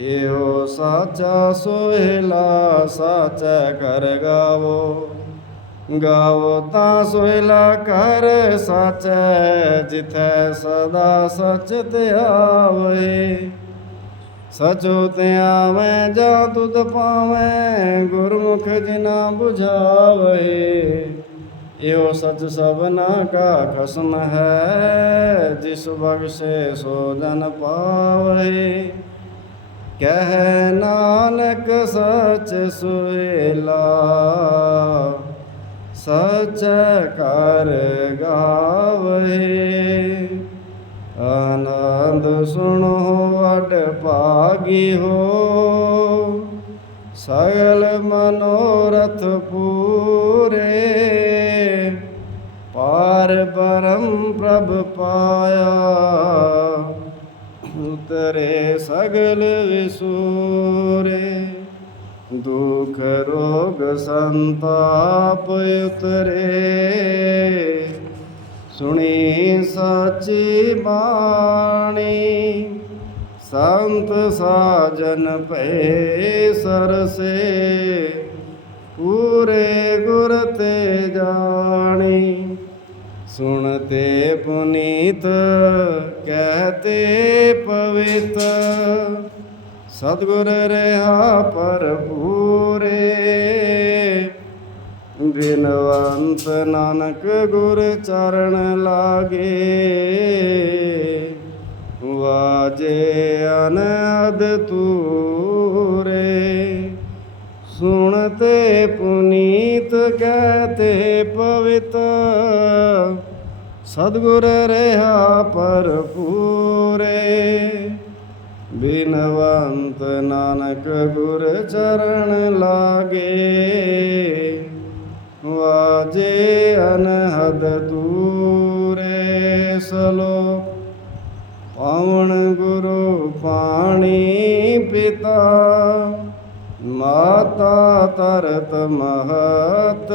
ਇਹੋ ਸਾਚਾ ਸੋਹਿਲਾ ਸਾਚਾ ਕਰ ਗਾਵੋ। ਗਾਵੋ ਤਾਂ ਸੋਹਿਲਾ ਕਰ ਸਾਚੈ, ਜਿਥੈ ਸਦਾ ਸਚ ਧਿਆਵੇ ਸਚੋ ਤੇ ਆਵੇਂ, ਜਾਂ ਤੁਧ ਪਾਵੇਂ, ਗੁਰਮੁਖ ਜਿਨਾ 부ਝਾਵੇ ਇਹੋ ਸਚ ਸਭਨਾ ਕਾ ਖਸਮ ਹੈ, ਜਿਸ ਬਖਸ਼ੇ ਸੋ ਜਨ ਪਾਵੇ। ਕਹਿ ਨਾਨਕ ਸਚ ਸੁਏਲਾ ਸਚ ਕਰ ਗਾਵੇ। ਆਨੰਦ ਸੁਣੋ ਵਡ ਭਾਗੀ ਹੋ, ਸਗਲ ਮਨੋਰਥ ਪੂਰੇ। ਪਾਰ ਬ੍ਰਹਮ ਪ੍ਰਭ ਪਾਇਆ ਉਤਰੇ ਸਗਲ ਵਿਸੂਰੇ, ਦੁਖ ਰੋਗ ਸੰਤਾਪ ਉਤਰੇ। ਸੁਣੀ ਸਾਚੀ ਬਾਣੀ, ਸੰਤ ਸਾਜਨ ਭਏ ਸਰਸੇ। ਪੂਰੇ ਗੁਰ ਤੇ ਜਾਣੀ ਸੁਣਤੇ ਪੁਨੀਤ ਕਹਤੇ ਪਵਿੱਤ, ਸਤਗੁਰ ਰਹਾ ਪਰਪੂਰੇ ਬਿਨਵੰਤ ਨਾਨਕ ਗੁਰ ਚਰਨ ਲਾਗੇ, ਵਾਜੇ ਅਨਦ ਤੂਰੇ ਸੁਣਤੇ ਪੁਨੀਤ ਕਹਤੇ ਪਵਿੱਤ ਸਤਗੁਰ ਰਹਾ ਪਰਪੂਰੇ ਬਿਨਵੰਤ ਨਾਨਕ ਗੁਰ ਚਰਨ ਲਾਗੇ। ਵਾਜੇ ਅਨਹਦ ਤੂਰੇ ਸਲੋ। ਪਾਵਨ ਗੁਰੂ ਪਾਣੀ ਪਿਤਾ। ਮਾਤਾ ਤਰਤ ਮਹਤ।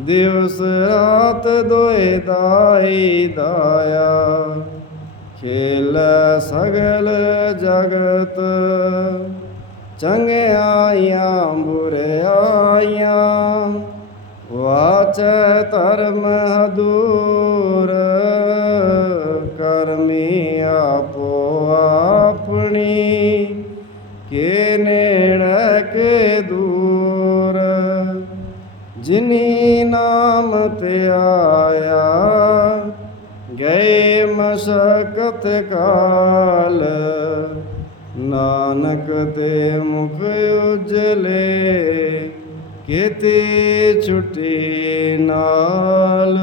ਦਿਵਸ ਰਾਤ ਦੋਇ ਦਾਈ ਦਾਇਆ, ਖੇਲ ਸਗਲ ਜਗਤ। ਚੰਗਿਆਈਆਂ ਬੁਰਿਆਈਆਂ ਵਾਚ ਧਰਮ ਹਦੂਰ। ਕਰਮੀ ਆਪੋ ਆਪਣੀ, ਕੇ ਨੇੜਕ ਦੂਰ। ਜਿਨੀ ਨਾਮ ਤੇ ਆਇਆ ਗਏ ਮਸ਼ਕਤ ਕਾਲ। ਨਾਨਕ ਤੇ ਮੁਖ ਉਜਲੇ ਕਿਤੇ ਛੁੱਟੀ ਨਾਲ।